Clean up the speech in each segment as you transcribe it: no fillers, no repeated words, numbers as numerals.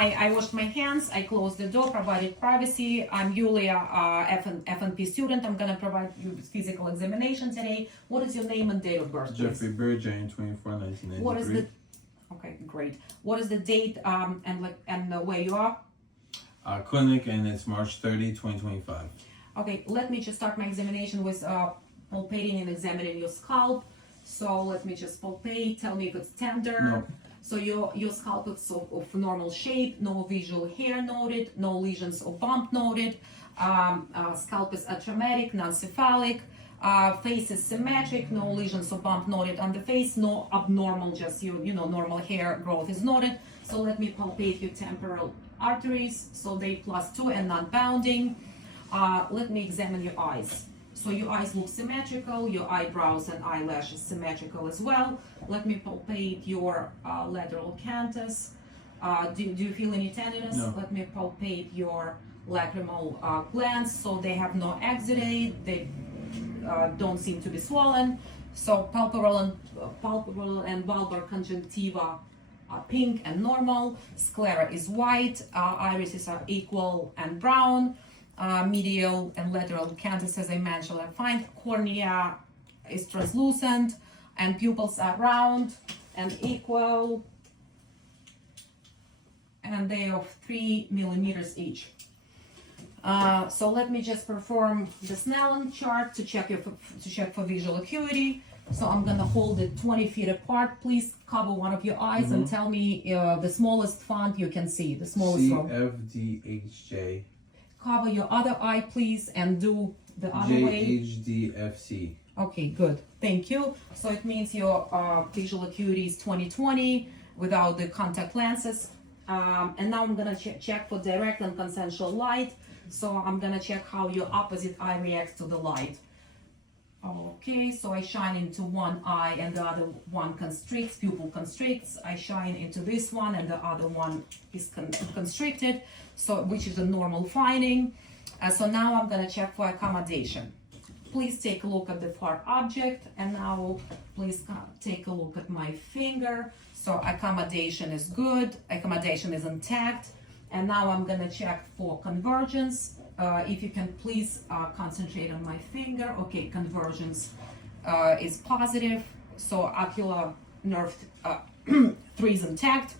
I washed my hands, I closed the door, provided privacy. I'm Yulia, FNP student. I'm gonna provide you with physical examination today. What is your name and date of birth, please? Jeffrey Bird, January 24, 1993. What is the, okay, great. What is the date and where you are? Clinic, and it's March 30, 2025. Okay, let me just start my examination with palpating and examining your scalp. So let me just palpate, tell me if it's tender. No. So your scalp is of normal shape, no visual hair noted, no lesions or bump noted. Scalp is atraumatic, non-cephalic. Face is symmetric, no lesions or bump noted on the face, no abnormal, just normal hair growth is noted. So let me palpate your temporal arteries, so they +2 and not bounding. Let me examine your eyes. So your eyes look symmetrical, your eyebrows and eyelashes symmetrical as well. Let me palpate your lateral canthus. Do you feel any tenderness? No. Let me palpate your lacrimal glands. So they have no exudate, they don't seem to be swollen. So palpebral and bulbar conjunctiva are pink and normal. Sclera is white, irises are equal and brown. Medial and lateral canthus, as I mentioned, are fine. Cornea is translucent, and pupils are round and equal, and they are 3 millimeters each. So let me just perform the Snellen chart to check for visual acuity. So I'm gonna hold it 20 feet apart. Please cover one of your eyes and tell me the smallest font you can see. The smallest one. CFDHJ. Cover your other eye, please, and do the other way. JHDFC. Okay, good. Thank you. So it means your visual acuity is 20/20 without the contact lenses. And now I'm gonna check for direct and consensual light. So I'm gonna check how your opposite eye reacts to the light. Okay, so I shine into one eye and the other one constricts, pupil constricts. I shine into this one and the other one is constricted, so which is a normal finding. So now I'm gonna check for accommodation. Please take a look at the far object, and now please take a look at my finger. So accommodation is good, accommodation is intact. And now I'm gonna check for convergence. If you can please concentrate on my finger. Okay, convergence is positive. So ocular nerve 3 is intact.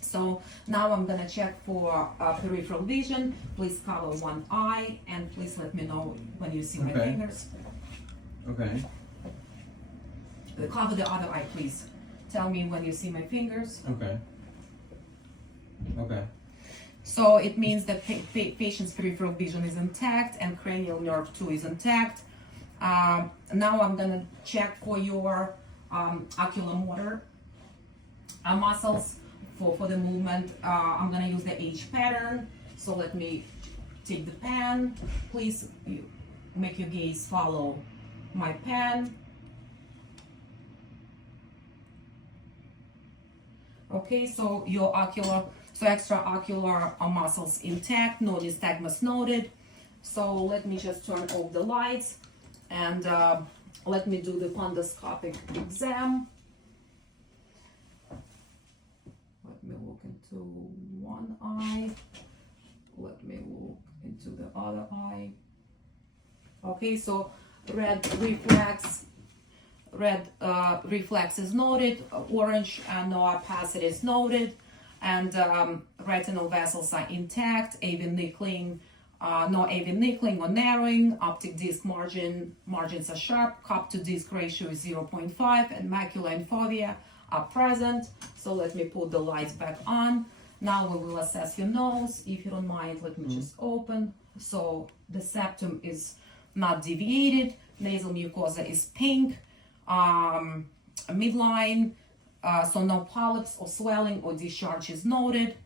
So now I'm gonna check for peripheral vision. Please cover one eye and please let me know when you see my fingers. Okay. Cover the other eye, please. Tell me when you see my fingers. Okay. Okay. So it means that patient's peripheral vision is intact and cranial nerve 2 is intact. Now I'm gonna check for your oculomotor muscles for the movement. I'm gonna use the H pattern. So let me take the pen. Please make your gaze follow my pen. Okay, so your extraocular muscles intact, no nystagmus noted. So let me just turn off the lights and let me do the fundoscopic exam. Let me look into one eye. Let me look into the other eye. Okay, so red reflex is noted, orange no opacity is noted, and retinal vessels are intact, AV nickeling, no AV nickeling or narrowing, optic disc margins are sharp, cup to disc ratio is 0.5, and macula and fovea are present. So let me put the lights back on. Now we will assess your nose. If you don't mind, let me just open. So the septum is not deviated, nasal mucosa is pink, midline, so no polyps or swelling or discharge is noted.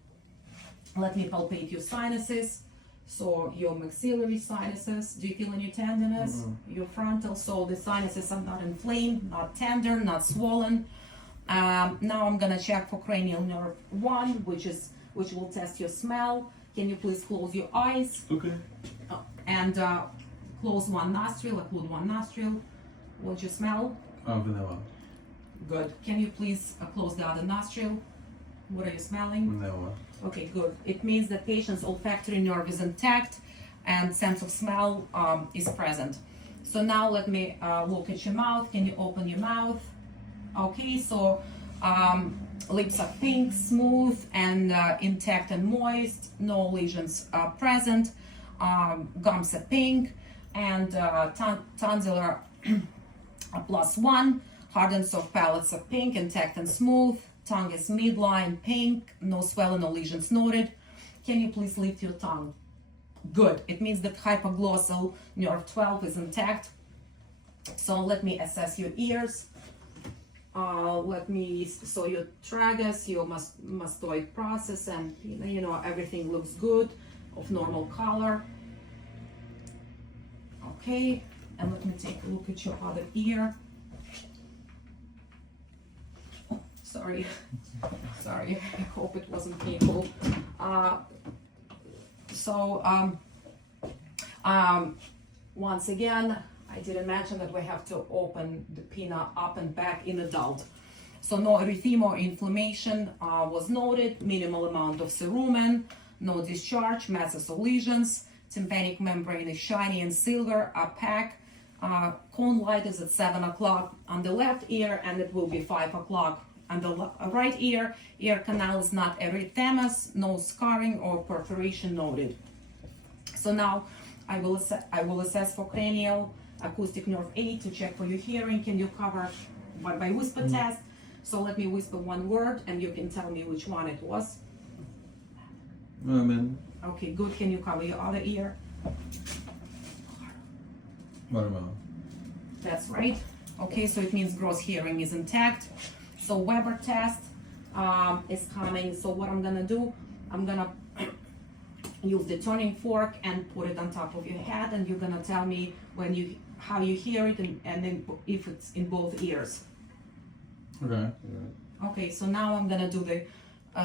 Let me palpate your sinuses. So your maxillary sinuses, do you feel any tenderness? Your frontal, so the sinuses are not inflamed, not tender, not swollen. Now I'm gonna check for cranial nerve 1, which will test your smell. Can you please close your eyes? Okay. And close one nostril, occlude one nostril. What's your smell? Vanilla. Good. Can you please close the other nostril? What are you smelling? No. Okay, good. It means that patient's olfactory nerve is intact and sense of smell is present. So now let me look at your mouth. Can you open your mouth? Okay, so lips are pink, smooth, and intact and moist. No lesions are present. Gums are pink, and tonsillar +1. Hard and soft palates are pink, intact and smooth. Tongue is midline, pink. No swelling, no lesions noted. Can you please lift your tongue? Good. It means that hypoglossal nerve 12 is intact. So let me assess your ears. So your tragus, your mastoid process, and everything looks good, of normal color. Okay, and let me take a look at your other ear. Sorry, I hope it wasn't painful. Once again, I didn't mention that we have to open the pinna up and back in adult. So no erythema or inflammation was noted, minimal amount of cerumen, no discharge, masses or lesions, tympanic membrane is shiny and silver, opaque, cone light is at 7 o'clock on the left ear, and it will be 5 o'clock on the right ear. Ear canal is not erythematous, no scarring or perforation noted. So now I will assess for cranial acoustic nerve 8 to check for your hearing. Can you cover by whisper test? So let me whisper one word and you can tell me which one it was. Watermelon. Okay, good. Can you cover your other ear? Watermelon. That's right. Okay, so it means gross hearing is intact. So Weber test is coming. So what I'm gonna do, I'm gonna use the tuning fork and put it on top of your head, and you're gonna tell me how you hear it and then if it's in both ears. Okay. Okay, so now I'm gonna do the,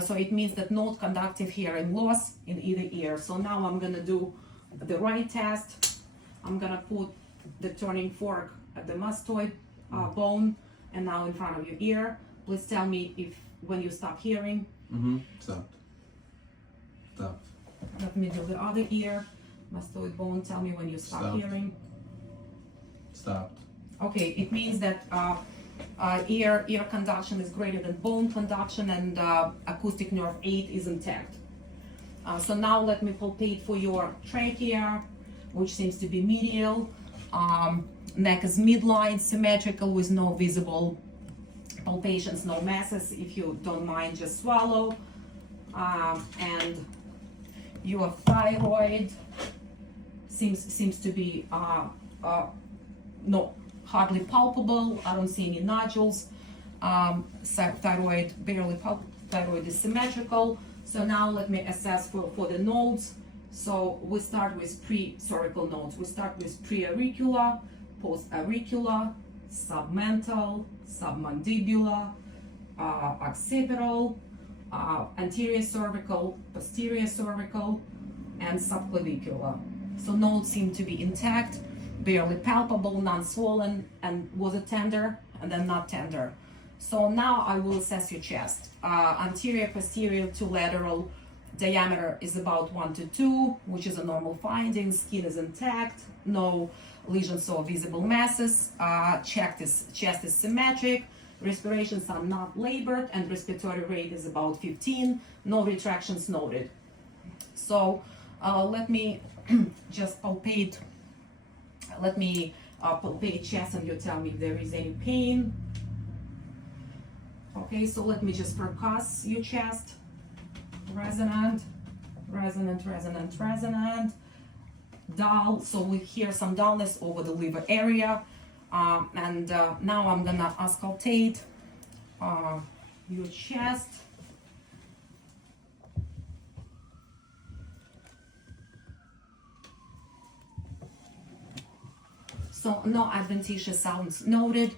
so it means that no conductive hearing loss in either ear. So now I'm gonna do the right test. I'm gonna put the turning fork at the mastoid bone and now in front of your ear. Please tell me when you stop hearing. Stopped. Let me do the other ear. Mastoid bone, tell me when you stop hearing. Stopped. Okay, it means that ear conduction is greater than bone conduction, and acoustic nerve 8 is intact. So now let me palpate for your trachea, which seems to be medial. Neck is midline, symmetrical with no visible palpations, no masses. If you don't mind, just swallow. And your thyroid seems to be hardly palpable. I don't see any nodules. Thyroid barely palpable. Thyroid is symmetrical. So now let me assess for the nodes. So we start with pre-cervical nodes. We start with pre-auricular, post-auricular, submental, submandibular, occipital, anterior cervical, posterior cervical, and subclavicular. So nodes seem to be intact, barely palpable, non-swollen, and was it tender and then not tender. So now I will assess your chest. Anterior, posterior to lateral diameter is about 1 to 2, which is a normal finding. Skin is intact, no lesions or visible masses. Chest is symmetric. Respirations are not labored, and respiratory rate is about 15. No retractions noted. So let me just palpate. Let me palpate chest, and you tell me if there is any pain. Okay, so let me just percuss your chest. Resonant, resonant, resonant, resonant. Dull, so we hear some dullness over the liver area. And now I'm gonna auscultate your chest. So no adventitious sounds noted.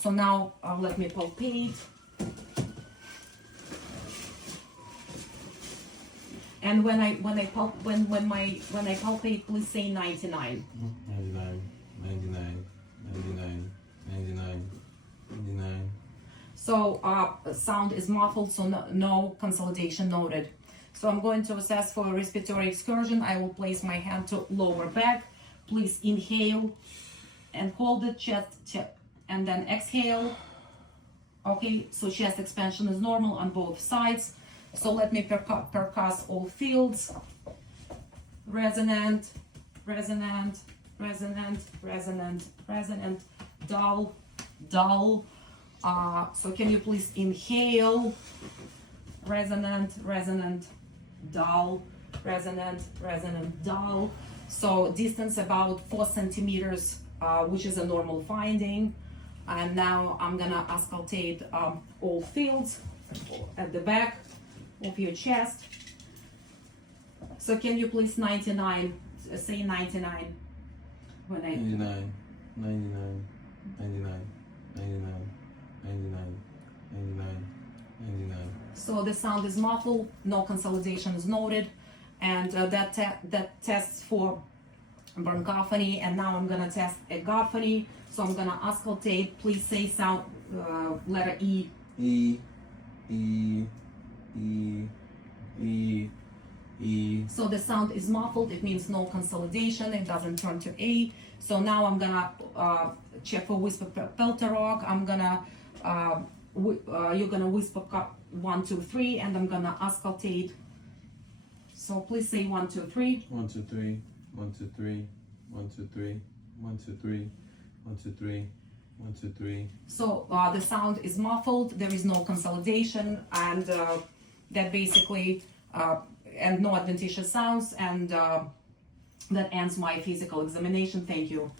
So now let me palpate. And when I palpate, please say 99. 99. So sound is muffled, so no consolidation noted. So I'm going to assess for respiratory excursion. I will place my hand to lower back. Please inhale and hold it, chest, and then exhale. Okay, so chest expansion is normal on both sides. So let me percuss all fields. Resonant, resonant, resonant, resonant, resonant, dull, dull. So can you please inhale? Resonant, resonant, dull, resonant, resonant, dull. So distance about 4 centimeters, which is a normal finding. And now I'm gonna auscultate all fields at the back of your chest. So can you please 99, say 99 when I 99, 99, 99, 99, 99, 99, 99. So the sound is muffled, no consolidation is noted, and that tests for bronchophony. And now I'm gonna test egophony. So I'm gonna auscultate. Please say sound letter E. E, E, E, E, E. So the sound is muffled. It means no consolidation. It doesn't turn to A. So now I'm gonna check for whisper peltarog. I'm gonna you're gonna whisper 1, 2, 3, and I'm gonna auscultate. So please say 1, 2, 3. 1, 2, 3, 1, 2, 3, 1, 2, 3, 1, 2, 3, 1, 2, 3, 1, 2, 3. So the sound is muffled. There is no consolidation, and that basically and no adventitious sounds, and that ends my physical examination. Thank you.